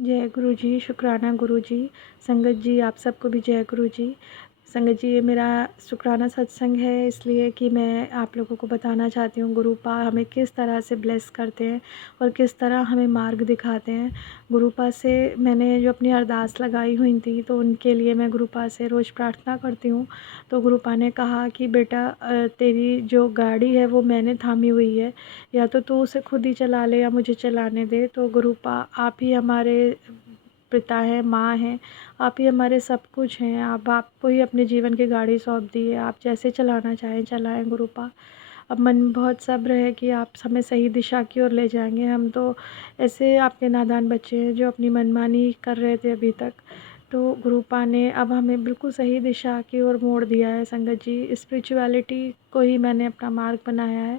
जय गुरु जी, शुक्राना गुरु जी। संगत जी, आप सबको भी जय गुरु जी। संगत जी, ये मेरा शुक्राना सत्संग है इसलिए कि मैं आप लोगों को बताना चाहती हूँ गुरुपा हमें किस तरह से ब्लेस करते हैं और किस तरह हमें मार्ग दिखाते हैं। गुरुपा से मैंने जो अपनी अरदास लगाई हुई थी तो उनके लिए मैं गुरुपा से रोज़ प्रार्थना करती हूँ। तो गुरुपा ने कहा कि बेटा तेरी जो गाड़ी है वो मैंने थामी हुई है, या तो तू उसे खुद ही चला ले या मुझे चलाने दे। तो गुरुपा आप ही हमारे पिता हैं, माँ हैं, आप ही हमारे सब कुछ हैं। अब आपको ही अपने जीवन की गाड़ी सौंप दी है, आप जैसे चलाना चाहें चलाएँ गुरुपा। अब मन में बहुत सब्र है कि आप हमें सही दिशा की ओर ले जाएँगे। हम तो ऐसे आपके नादान बच्चे हैं जो अपनी मनमानी कर रहे थे अभी तक। तो गुरुपा ने अब हमें बिल्कुल सही दिशा की ओर मोड़ दिया है संगत जी। स्पिरिचुअलिटी को ही मैंने अपना मार्ग बनाया है।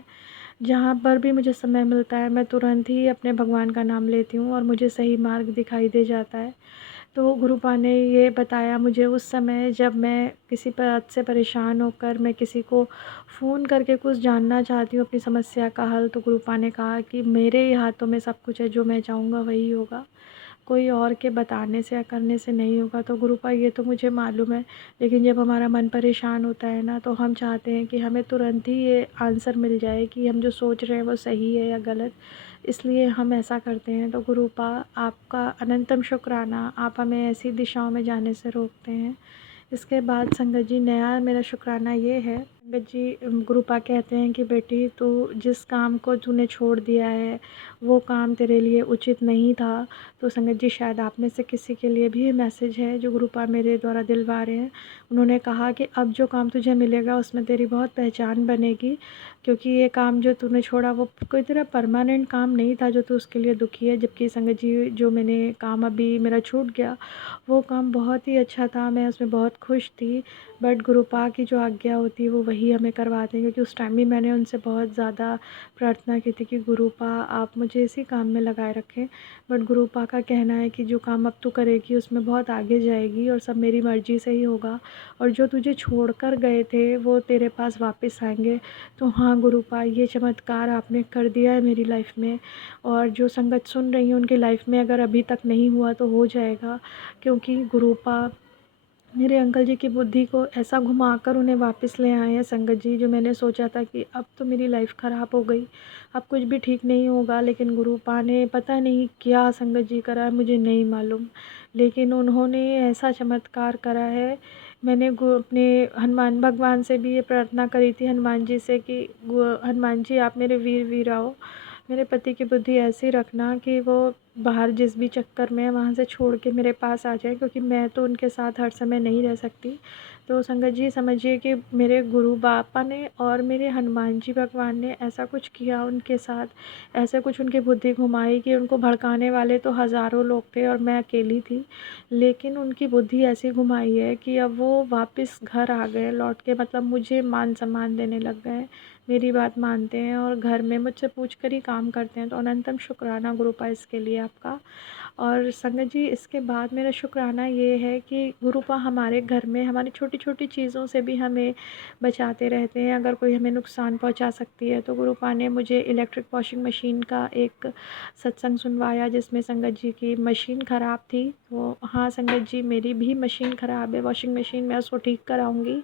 जहाँ पर भी मुझे समय मिलता है मैं तुरंत ही अपने भगवान का नाम लेती हूँ और मुझे सही मार्ग दिखाई दे जाता है। तो गुरुपा ने ये बताया मुझे उस समय जब मैं किसी बात से परेशान होकर मैं किसी को फ़ोन करके कुछ जानना चाहती हूँ अपनी समस्या का हल, तो गुरुपा ने कहा कि मेरे ही हाथों में सब कुछ है, जो मैं चाहूँगा वही होगा। कोई और के बताने से या करने से नहीं होगा। तो गुरुपा ये तो मुझे मालूम है, लेकिन जब हमारा मन परेशान होता है ना तो हम चाहते हैं कि हमें तुरंत ही ये आंसर मिल जाए कि हम जो सोच रहे हैं वो सही है या गलत। इसलिए हम ऐसा करते हैं। तो गुरुपा आपका अनंतम शुक्राना, आप हमें ऐसी दिशाओं में जाने से रोकते हैं। इसके बाद संगत जी नया मेरा शुक्राना ये है, संगत जी गुरुपा कहते हैं कि बेटी तू जिस काम को तूने छोड़ दिया है वो काम तेरे लिए उचित नहीं था। तो संगत जी शायद आप में से किसी के लिए भी ये मैसेज है जो गुरुपा मेरे द्वारा दिलवा रहे हैं। उन्होंने कहा कि अब जो काम तुझे मिलेगा उसमें तेरी बहुत पहचान बनेगी, क्योंकि ये काम जो तूने छोड़ा वो कोई तेरा परमानेंट काम नहीं था जो तू उसके लिए दुखी है। जबकि संगत जी जो मैंने काम अभी मेरा छूट गया वो काम बहुत ही अच्छा था, मैं उसमें बहुत खुश थी। बट गुरुपा की जो आज्ञा होती है वो वही हमें करवाते हैं, क्योंकि उस टाइम भी मैंने उनसे बहुत ज़्यादा प्रार्थना की थी कि गुरुपा आप मुझे इसी काम में लगाए रखें। बट गुरुपा का कहना है कि जो काम अब तू करेगी उसमें बहुत आगे जाएगी और सब मेरी मर्ज़ी से ही होगा, और जो तुझे छोड़ कर गए थे वो तेरे पास वापस आएँगे। तो हाँ गुरुपा, ये चमत्कार आपने कर दिया है मेरी लाइफ़ में, और जो संगत सुन रही है उनकी लाइफ़ में अगर अभी तक नहीं हुआ तो हो जाएगा। क्योंकि गुरुपा मेरे अंकल जी की बुद्धि को ऐसा घुमाकर उन्हें वापस ले आए हैं संगत जी। जो मैंने सोचा था कि अब तो मेरी लाइफ़ ख़राब हो गई, अब कुछ भी ठीक नहीं होगा, लेकिन गुरुपा ने पता नहीं क्या संगत जी करा है मुझे नहीं मालूम, लेकिन उन्होंने ऐसा चमत्कार करा है। मैंने अपने हनुमान भगवान से भी ये प्रार्थना करी थी, हनुमान जी से, कि हनुमान जी आप मेरे वीर वीराओ, मेरे पति की बुद्धि ऐसी रखना कि वो बाहर जिस भी चक्कर में है वहाँ से छोड़ के मेरे पास आ जाए, क्योंकि मैं तो उनके साथ हर समय नहीं रह सकती। तो संगत जी समझिए कि मेरे गुरु बापा ने और मेरे हनुमान जी भगवान ने ऐसा कुछ किया उनके साथ, ऐसा कुछ उनकी बुद्धि घुमाई कि उनको भड़काने वाले तो हज़ारों लोग थे और मैं अकेली थी। लेकिन उनकी बुद्धि ऐसी घुमाई है कि अब वो वापस घर आ गए लौट के, मतलब मुझे मान सम्मान देने लग गए, मेरी बात मानते हैं और घर में मुझसे पूछ कर ही काम करते हैं। तो अनंतम शुक्राना गुरुपा इसके लिए आपका। और संगत जी इसके बाद मेरा शुक्राना ये है कि गुरुपा हमारे घर में हमारी छोटी-छोटी चीज़ों से भी हमें बचाते रहते हैं, अगर कोई हमें नुकसान पहुंचा सकती है। तो गुरुपा ने मुझे इलेक्ट्रिक वॉशिंग मशीन का एक सत्संग सुनवाया जिसमें संगत जी की मशीन ख़राब थी। तो हाँ संगत जी, मेरी भी मशीन ख़राब है वॉशिंग मशीन, मैं उसको ठीक कराऊँगी।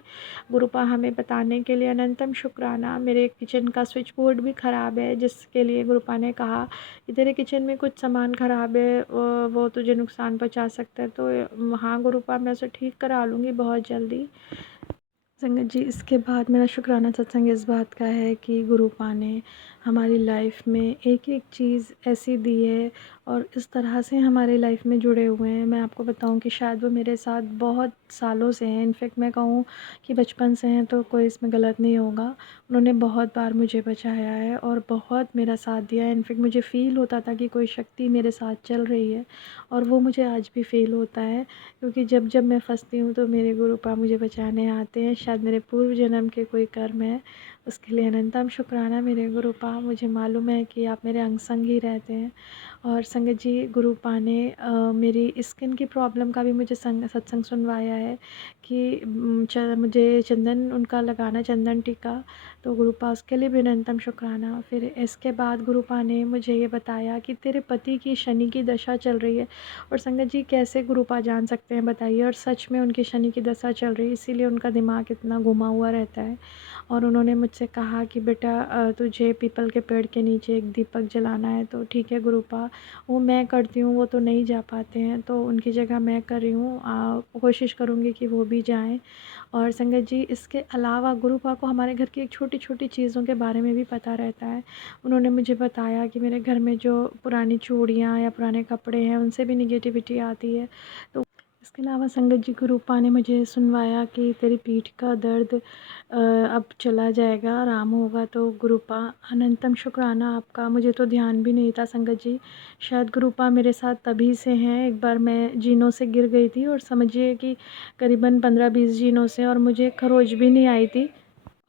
गुरुपा हमें बताने के लिए अनंतम शुक्राना। मेरे किचन का स्विच बोर्ड भी ख़राब है जिसके लिए गुरुपा ने कहा कि तेरे किचन में कुछ सामान ख़राब है, वो तुझे नुकसान पहुंचा सकता है। तो हाँ गुरुपा, मैं उसे ठीक करा लूँगी बहुत जल्दी। संगत जी इसके बाद मेरा शुक्राना सत्संग इस बात का है कि गुरुपा ने हमारी लाइफ में एक-एक चीज़ ऐसी दी है और इस तरह से हमारे लाइफ में जुड़े हुए हैं। मैं आपको बताऊं कि शायद वो मेरे साथ बहुत सालों से हैं, इनफैक्ट मैं कहूँ कि बचपन से हैं तो कोई इसमें गलत नहीं होगा। उन्होंने बहुत बार मुझे बचाया है और बहुत मेरा साथ दिया है। इनफैक्ट मुझे फ़ील होता था कि कोई शक्ति मेरे साथ चल रही है, और वो मुझे आज भी फ़ील होता है, क्योंकि जब जब मैं फंसती हूँ तो मेरे गुरुपा मुझे बचाने आते हैं। शायद मेरे पूर्व जन्म के कोई कर्म है, उसके लिए अनंतम शुक्राना मेरे गुरुपा। मुझे मालूम है कि आप मेरे अंग संग ही रहते हैं और संगत जी गुरुपा ने मेरी स्किन की प्रॉब्लम का भी मुझे सत्संग सुनवाया है कि मुझे चंदन उनका लगाना, चंदन टीका, तो गुरुपा उसके लिए भी अनंतम शुक्राना। फिर इसके बाद गुरुपा ने मुझे ये बताया कि तेरे पति की शनि की दशा चल रही है। और संगत जी कैसे गुरुपा जान सकते हैं बताइए, और सच में उनकी शनि की दशा चल रही है, इसीलिए उनका दिमाग इतना घुमा हुआ रहता है। और उन्होंने मुझसे कहा कि बेटा तुझे पीपल के पेड़ के नीचे एक दीपक जलाना है। तो ठीक है गुरुपा, वो मैं करती हूँ, वो तो नहीं जा पाते हैं, तो उनकी जगह मैं कर रही हूँ। कोशिश करूँगी कि वो भी जाएँ। और संगत जी इसके अलावा गुरुपा को हमारे घर की एक छोटी-छोटी चीज़ों के बारे में भी पता रहता है। उन्होंने मुझे बताया कि मेरे घर में जो पुरानी चूड़ियाँ या पुराने कपड़े हैं, उनसे भी नेगेटिविटी आती है। तो इसके अलावा संगत जी गुरुपा ने मुझे सुनवाया कि तेरी पीठ का दर्द अब चला जाएगा, आराम होगा। तो गुरुपा अनंतम शुक्राना आपका, मुझे तो ध्यान भी नहीं था संगत जी। शायद गुरुपा मेरे साथ तभी से हैं, एक बार मैं जीनों से गिर गई थी और समझिए कि करीबन 15-20 जीनों से, और मुझे खरोच भी नहीं आई थी।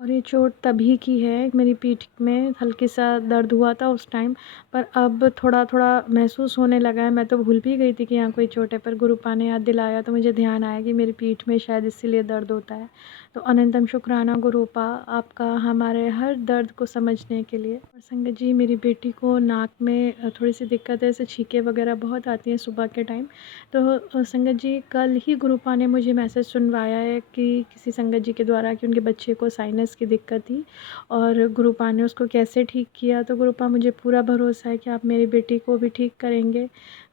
और ये चोट तभी की है, मेरी पीठ में हल्की सा दर्द हुआ था उस टाइम, पर अब थोड़ा-थोड़ा महसूस होने लगा है। मैं तो भूल भी गई थी कि यहाँ कोई चोट है, पर गुरुपा ने याद दिलाया तो मुझे ध्यान आया कि मेरी पीठ में शायद इसीलिए दर्द होता है। तो अनंतम शुक्राना गुरुपा आपका हमारे हर दर्द को समझने के लिए। और संगत जी मेरी बेटी को नाक में थोड़ी-सी दिक्कत है, ऐसे छींकें वगैरह बहुत आती हैं सुबह के टाइम। तो संगत जी कल ही गुरुपा ने मुझे मैसेज सुनवाया है कि किसी संगत जी के द्वारा कि उनके बच्चे को साइनस की दिक्कत थी और गुरुपा ने उसको कैसे ठीक किया। तो गुरुपा मुझे पूरा भरोसा है कि आप मेरी बेटी को भी ठीक करेंगे।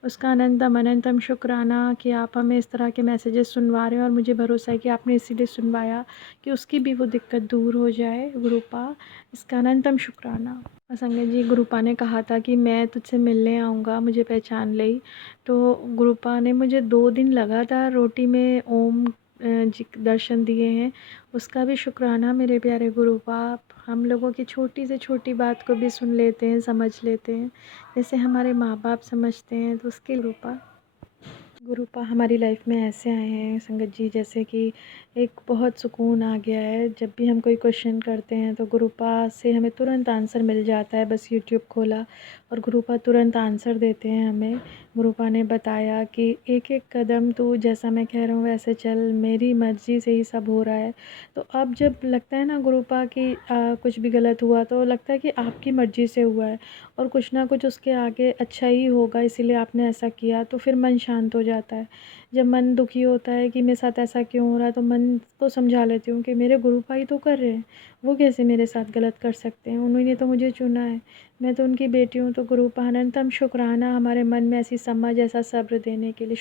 उसका अनंतम अनंतम शुक्राना कि आप हमें इस तरह के मैसेजेस सुनवा रहे हैं, और मुझे भरोसा है कि आपने इसीलिए सुनवाया कि उसकी भी वो दिक्कत दूर हो जाए। गुरुपा इसका अनंतम शुक्राना। और संगत जी गुरुपा ने कहा था कि मैं तुझसे मिलने आऊँगा, मुझे पहचान लई। तो गुरुपा ने मुझे 2 दिन लगातार रोटी में ओम जी के दर्शन दिए हैं, उसका भी शुक्राना मेरे प्यारे गुरुपा। आप हम लोगों की छोटी से छोटी बात को भी सुन लेते हैं, समझ लेते हैं, जैसे हमारे माँ-बाप समझते हैं, तो उसके गुरुपा। गुरुपा हमारी लाइफ में ऐसे आए हैं संगत जी, जैसे कि एक बहुत सुकून आ गया है। जब भी हम कोई क्वेश्चन करते हैं तो गुरुपा से हमें तुरंत आंसर मिल जाता है, बस यूट्यूब खोला और गुरुपा तुरंत आंसर देते हैं हमें। गुरुपा ने बताया कि एक-एक कदम तू जैसा मैं कह रहा हूँ वैसे चल, मेरी मर्ज़ी से ही सब हो रहा है। तो अब जब लगता है ना गुरुपा कि कुछ भी गलत हुआ तो लगता है कि आपकी मर्ज़ी से हुआ है और कुछ ना कुछ उसके आगे अच्छा ही होगा, इसीलिए आपने ऐसा किया, तो फिर मन शांत हो जाता है। जब मन दुखी होता है कि मेरे साथ ऐसा क्यों हो रहा है, तो मन को समझा लेती हूँ कि मेरे गुरुपा ही तो कर रहे हैं, वो कैसे मेरे साथ गलत कर सकते हैं, उन्होंने तो मुझे चुना है, मैं तो उनकी बेटी हूँ। तो गुरुपा अनंतम शुक्राना हमारे मन में ऐसी समझ, ऐसा सब्र देने के लिए।